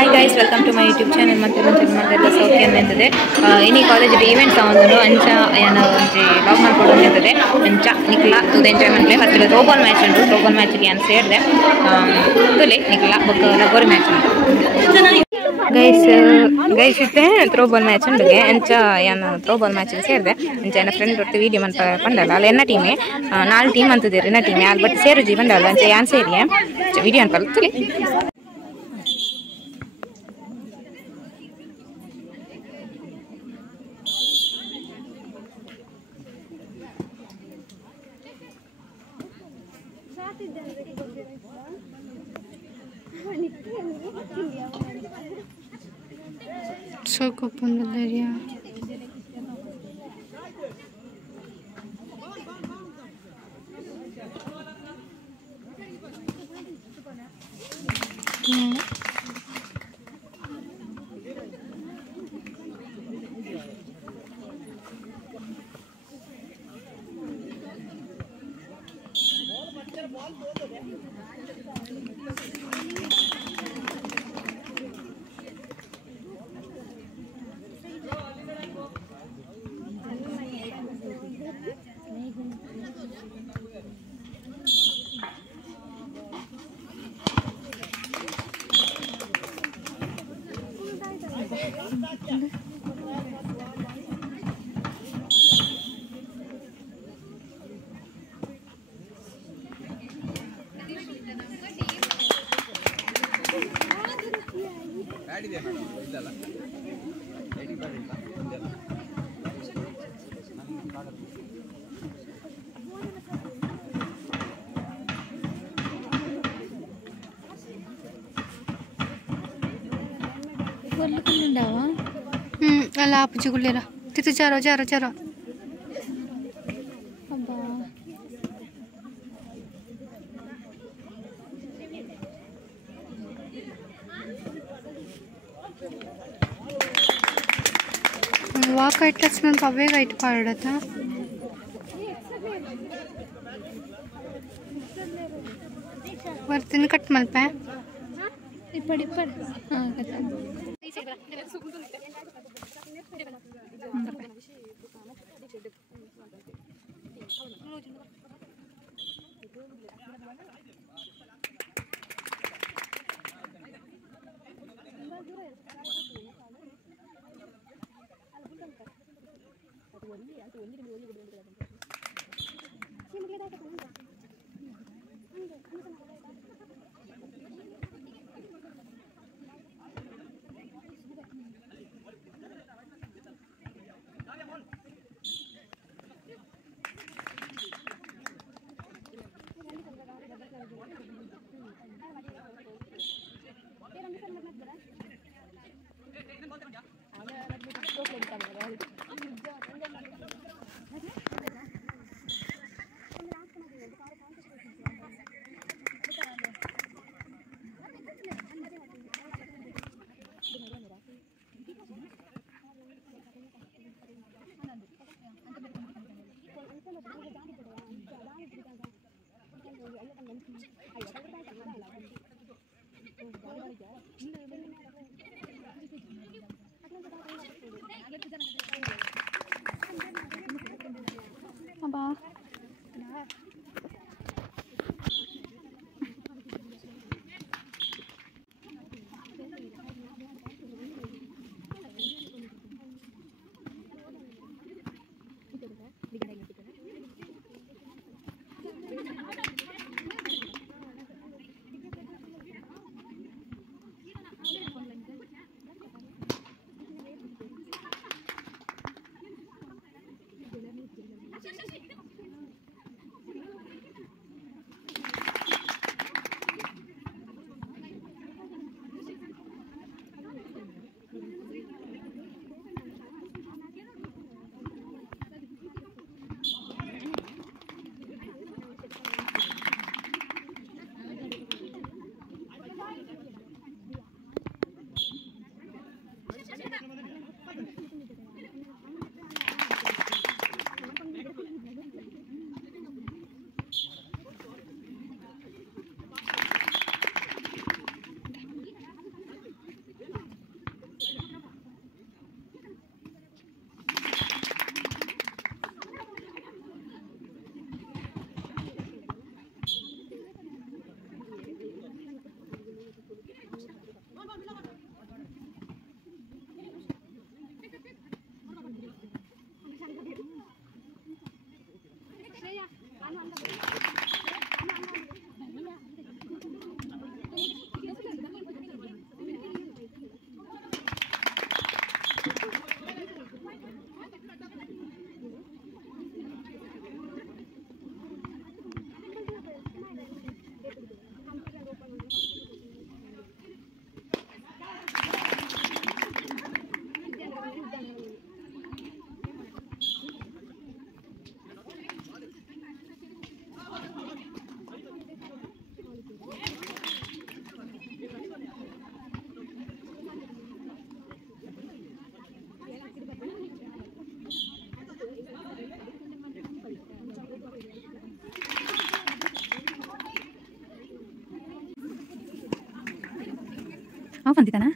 Hi guys, welcome to my YouTube channel. Mantel South ಎಂದಿದೆ. ಇನಿ college events ಆವೊಂದುಂಡು ಅಂಚ ಯಾನ ಒಂಜಿ ಲಾಗ್ ಮಲ್ಪೊಡು ಎಂದಿದೆ. ಅಂಚ ನಿಕ್ಲ ತೂದು ಎಂಜಾಯ್ ಮನ್ಪೆ ಫಸ್ಟ್ ಥ್ರೋಬಾಲ್ ಮ್ಯಾಚ್ ಉಂಟು. ಥ್ರೋಬಾಲ್ ಮ್ಯಾಚ್ ಗೆ ಯಾನ್ ಸೇರ್ದೆ. ತುಲೆ ನಿಕ್ಲ ಬೊಕ್ಕ ಲಗೋರಿ ಮ್ಯಾಚ್ ಉಂಟು. ಗೈಸ್ ಇತ್ತೆ ಥ್ರೋಬಾಲ್ ಮ್ಯಾಚ್ ಉಂಡುಗೆ ಅಂಚ ಯಾನ್ ಥ್ರೋಬಾಲ್ ಮ್ಯಾಚ್ ಗೆ ಸೇರ್ದೆ. ಅಂಚ ನನ್ನ ಫ್ರೆಂಡ್ ಒಟ್ಟು ವಿಡಿಯೋ ಮನ್ಪ ಪಂಡಲ್ಲ ಅಲ್ಲ ಎನ್ನ ಟೀಮೇ 4 ಟೀಮ್ ಅಂತದಿರಿ ಎನ್ನ ಟೀಮೇ ಅಲ್ಲಿ ಬಟ್ ಸೇರು ಜಿ ಬಂಡಲ್ಲ ಅಂಚ ಯಾನ್ ಸೇರಿಯೆ ವಿಡಿಯೋ ಅನ್ಪಲ್ಲ ತುಲೆ. Soco Pandaleria. అలా ఆపుచుకులేరా తిట్టు చారో చారో చారో అబ్బా వాక్ ఇట్లా వచ్చినంత అవేగా ఇటు పాడట వర్తిని కట్ మల్పా ఇప్పడిప్పడి కదా ಆಫ್ ಅಂತಿದ್ದಾನ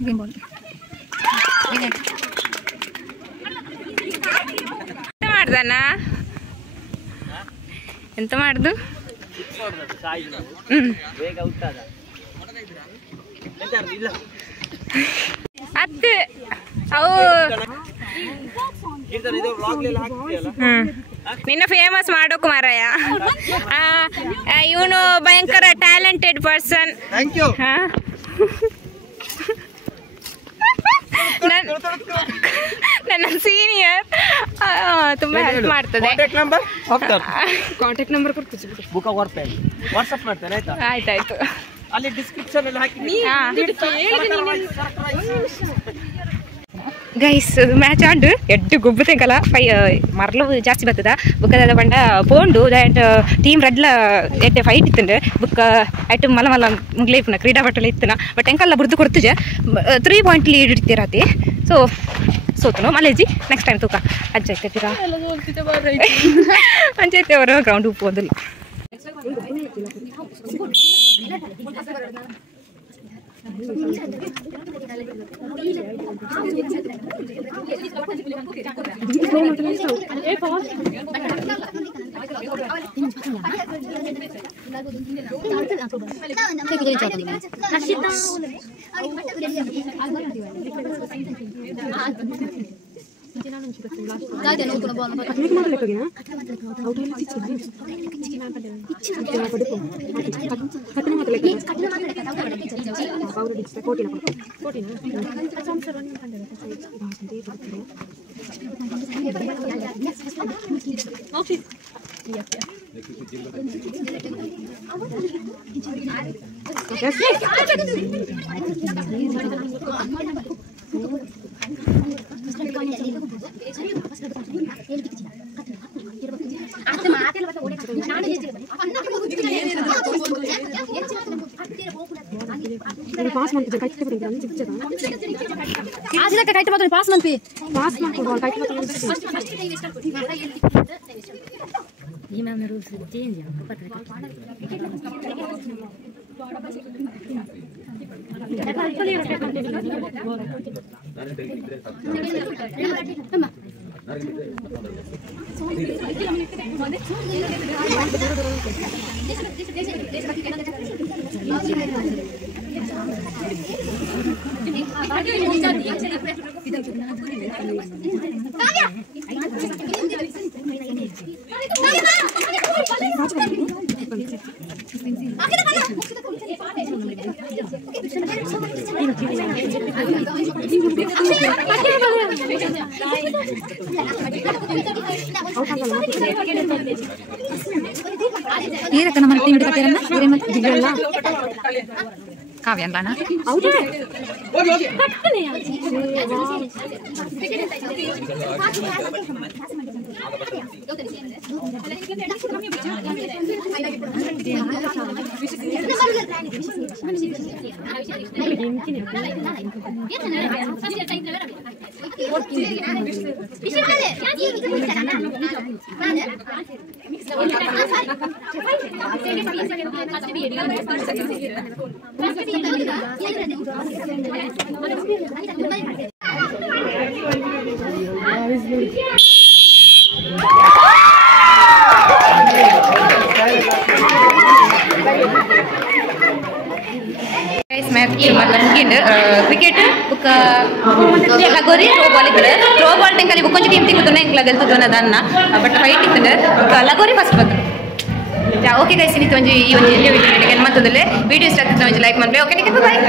गेम बॉल ಮಾಡ್ದನಾ ಎಂತ ಮಾಡ್ದು ಬೇಗ ಔಟ್ ಆದ ಅತ್ತೆ ಅವು ನಿನ್ನ ಫೇಮಸ್ ಮಾಡೋಕು ಮಾರಾಯ. ಇವನು ಭಯಂಕರ ಟ್ಯಾಲೆಂಟೆಡ್ ಪರ್ಸನ್. ನನ್ನ ಸೀನಿಯರ್ ತುಂಬಾ ಹೆಲ್ಪ್ ಮಾಡ್ತದೆ. ಕಾಂಟ್ಯಾಕ್ಟ್ ನಂಬರ್ ಕೊಡ್ತೀವಿ, ಆಯ್ತಾಯ್ತು. ಅಲ್ಲಿ ಡಿಸ್ಕ್ರಿಪ್ಷನ್ ಅಲ್ಲಿ ಹಾಕಿ. ಗೈಸ್ ಮ್ಯಾಚ್ ಆಂಡ್ ಎಡ್ಡು ಗೊಬ್ಬು ತೆಂಕಲ್ಲ ಮರಲು ಜಾಸ್ತಿ ಬರ್ತದ ಬುಕ್ಕದ ಬಂಡ ಪೋಂಡು ದಟ್ ಟೀಮ್ ರೆಡ್ಲ ಎಡ್ಡೆ ಫೈಟ್ ಇತ್ತಂಡು ಬುಕ್ಕ ಐಟು ಮಲ ಮಲ ಮುಗ್ಲೇ ಇಪ್ಪನ ಕ್ರೀಡಾ ಪಟಲ ಇತ್ತನ ಬಟ್ ಎಂಕಲ್ಲ ಬುರ್ದು ಕೊಡ್ತುಜ 3 ಪಾಯಿಂಟ್ ಲೀಡ್ ಇಡ್ತಿರತಿ. ಸೊ ಸೋತನು ಮಲೇಜಿ ನೆಕ್ಸ್ಟ್ ಟೈಮ್ ತೂಕ ಅಜ್ಜೈತೀರಾ ಅಂಜೈತೆ ಅವರು ಗ್ರೌಂಡ್ ಉಪ್ಪೋದಿಲ್ಲ. ಕಾವ್ಯ ಅಲ್ಲಾನ ಕ್ರಿಕೆಟ್ ಲಗೋರಿ ಥ್ರೋ ಬಾಲ್ ಇದ್ರೆ ಥ್ರೋ ಬಾಲ್ ಟೆಂಕಲ್ಲಿ కొంచెం ಟೀಮ್ ತಿಂಗುತ್ತಾನೆ ಇಂಕ್ಲ ಗೆಲ್ತದನ ಅದನ್ನ ಬಟ್ ಫೈಟ್ ಇತ್ತಂದ್ರೆ ಲಗೋರಿ ಫಸ್ಟ್ ಬಂತು. ಓಕೆ ಗೈಸ್ ಇನ್ನಿತ್ತು ಈ ಒಂದು ವಿಡಿಯೋ ಮತ್ತದಲ್ಲೇ ವಿಡಿಯೋ ಇಷ್ಟ ಆಗ್ತದೆ ಲೈಕ್ ಮಾಡ್ಬೇಕು. ಓಕೆ ಬಾಯ್.